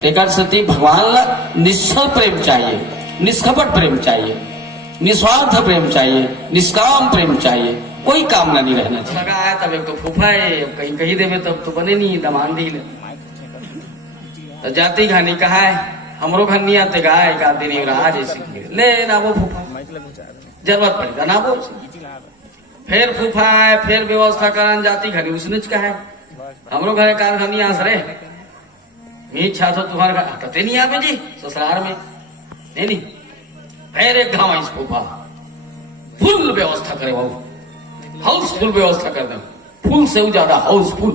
सती भगवान निश्चल प्रेम चाहिए, निष्कपट प्रेम चाहिए, निस्वार्थ प्रेम चाहिए, निष्काम प्रेम चाहिए, कोई कामना नहीं रहना चाहिए। लगा है तब एक तो फूफा है, कहीं कहीं देवे तब तो बने नहीं दमान दी तो जाती घानी कहा है हमरो घर नहीं आते गा एक आदमी नहीं रहा जैसे ले ना वो फूफा जरूरत पड़ेगा ना वो फिर फूफा है, फिर व्यवस्था करान जाती घनी उसने कहा है हमरो घर कार घर नहीं आस रहे इच्छा तो तुम्हारे घर आते नहीं आवे जी ससुराल में नहीं फिर एक घाव इस फूफा फुल व्यवस्था करे बाबू हाउसफुल व्यवस्था कर दे फुल से ज्यादा हाउसफुल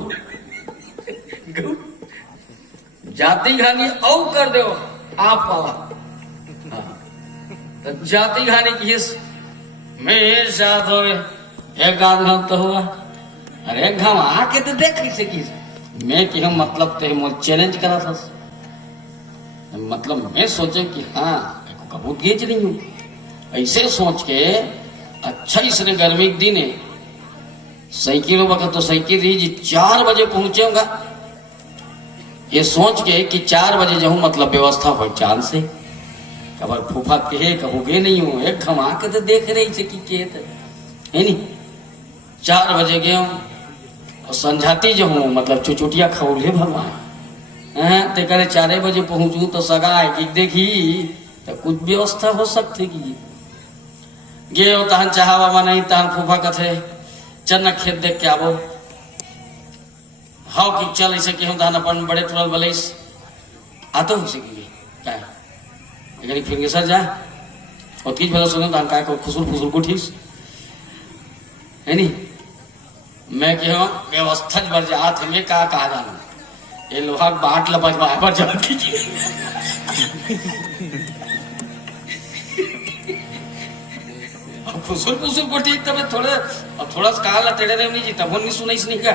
जाति घानी औ कर दो आप वाला तो जाति घानी की मेरे साथ हो एक आदमी तो हुआ अरे घाव आके तो देख से की मैं कि हम मतलब ते मोर चैलेंज करा था मतलब मैं सोचे कि हाँ कबूत गेज नहीं हूं ऐसे सोच के अच्छा इसने गर्मी के दिन साइकिल वक्त तो साइकिल रही जी 4 बजे पहुंचेगा ये सोच के कि 4 बजे जाऊं मतलब व्यवस्था हो चांद से कबर फूफा कहे कबूगे नहीं हूं एक खमा के तो देख रही से कि के है नहीं 4 बजे गए और संझाती जो हूँ मतलब चुचुटिया खौले भगवान ते करे 4 बजे पहुंचू तो सगा है कि देखी तो कुछ व्यवस्था हो सकती की गे तहन चाहवा नहीं तहन फूफा कथे चन्ना खेत देख के आवो हाउ कि चल ऐसे कि हम तहन अपन बड़े टुरल बलेस आतो हो सकी क्या अगर फिर सर जा और तीज भला सुनो तहन काय को खुसुर फुसुर को ठीक है नहीं मैं क्यों व्यवस्था बढ़ जात हमें कहा जाना ये लोहा बाट लपज पर जाती फुसुर फुसुर को ठीक तब थोड़ा काल टेढ़े रहे नहीं जी तब नहीं सुनाई नहीं का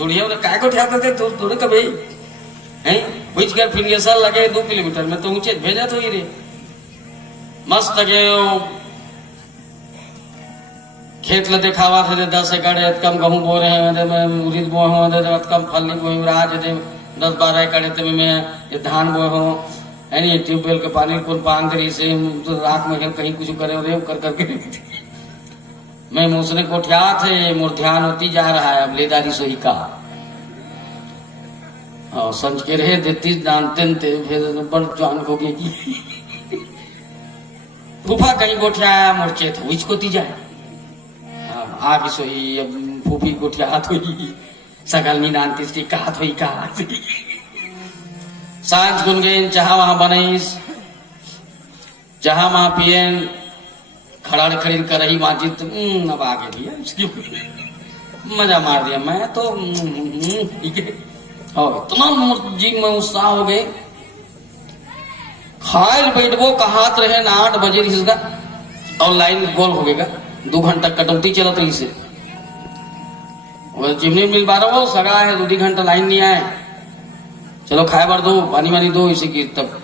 थोड़ी काय को ठहरते थे थोड़े कभी हैं बुझ कर फिर ये साल लगे 2 किलोमीटर में तो ऊंचे भेजा तो ही रे मस्त लगे खेत ल दिखावा थे 10 एकड़ कम गहूं बो रहे हैं उड़ीद बो हो कम फली बो राज 10-12 एकड़ में ये धान बो हो यानी ट्यूबवेल के पानी को बांध रही से तो रात में कहीं कुछ करे रे कर करके मैं मुझने को ठिया थे मोर ध्यान होती जा रहा है अब लेदारी सोही का और संज के रहे देती जानते थे फिर बड़ जान हो गई फूफा कहीं गोठिया मोर्चे थे उसको ती जाए आगे सोई अब फूफी गोठिया हाथ हुई सकल नी नानती का हाथ हुई का सांझ गुन गए जहां वहां बनाईस जहां वहां पियन खड़ा खरीद कर रही माजिद अब आगे दिया उसकी मजा मार दिया मैं तो ठीक है और इतना जी में उत्साह हो गए खायल बैठबो कहात रहे ना 8 बजे इसका और लाइन गोल हो गएगा 2 घंटा कटौती चलत रही से चिमनी मिल बार वो सगा है 2 घंटा लाइन नहीं आए चलो खाए बार दो पानी वानी दो इसे की तब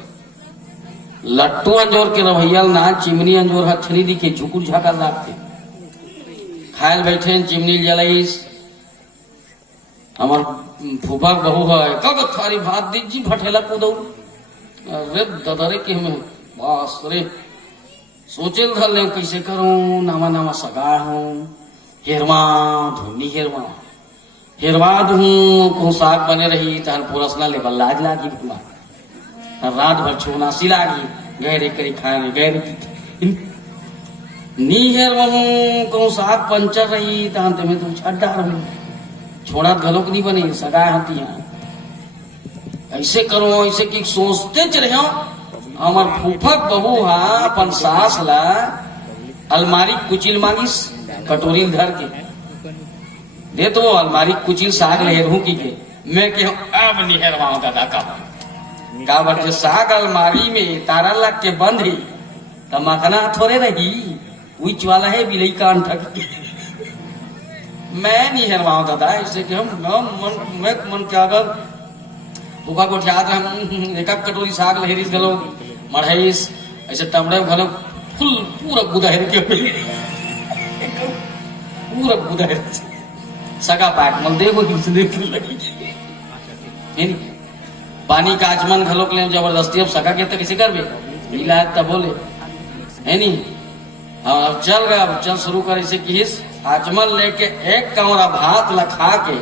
लट्टू अंजोर के रवैया ना चिमनी अंजोर हथनी दिखे झुकुर झाका लागते खायल बैठे चिमनी जलाइस हमार फूफा बहू है कब थारी भात दीजी भटेला कूदो अरे ददरे के हमें बस रे सोचे धर ले कैसे करूं नामा सगा हूं हेरवा धुनी हेरवा हूं साग बने रही तहन पुरसना ले लाज लागी रात भर छोना सी लागी गहरे करी खाए गहरे नी हेरवा हूं साग पंचर रही तहन तुम्हें तुम छड्डा रही छोड़ा गलोक नहीं बने सगा हती ऐसे करो ऐसे की सोचते च रहे हमार फूफक बहू हा अपन सास ला अलमारी कुचिल मांगिस कटोरी धर के दे तो अलमारी कुचिल साग लहरू की के मैं के अब निहरवाओ दादा का बच्चे साग अलमारी में तारा लग के बंद ही तमकना थोड़े रही उच वाला है बिलई कान ठक मैं निहरवाओ दादा ऐसे कि हम मन क्या अगर फूफा को याद हम एक कटोरी साग लहरीस गलो मढ़ाईस ऐसे टमड़े घलो फुल पूरा गुदहर के पूरा गुदहर सगा पैक मल देखो लगी पानी का आचमन घलोक ले जबरदस्ती अब सका के तो किसी कर बे मिला तब बोले है नहीं। हाँ अब चल गया, अब चल शुरू कर इसे किस आचमन लेके एक कमरा भात लखा के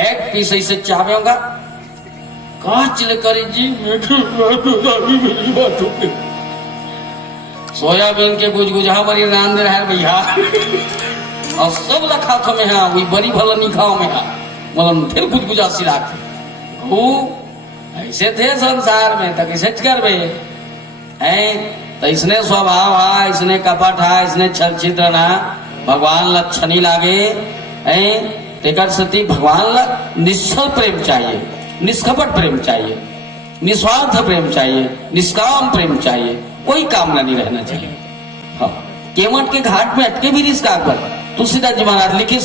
एक पीस ऐसे चावे होगा चिल करी जी सोयाबीन के गुजगुजा बड़ी रान दे रहा है भैया और सब लखा थो में है वही बड़ी भला नहीं खाओ में है मतलब फिर गुजगुजा सिला वो ऐसे थे संसार में तक इसे कर बे हैं तो इसने स्वभाव है, इसने कपट है, इसने छल छिद्र ना भगवान लक्षणी लागे हैं तेकर सती भगवान ला निश्चल प्रेम चाहिए, निष्कपट प्रेम चाहिए, निस्वार्थ प्रेम चाहिए, निष्काम प्रेम चाहिए, कोई कामना नहीं रहना चाहिए। हाँ केवट के घाट में अटके भी रिश्का पर तुलसीदास जी महाराज लिखे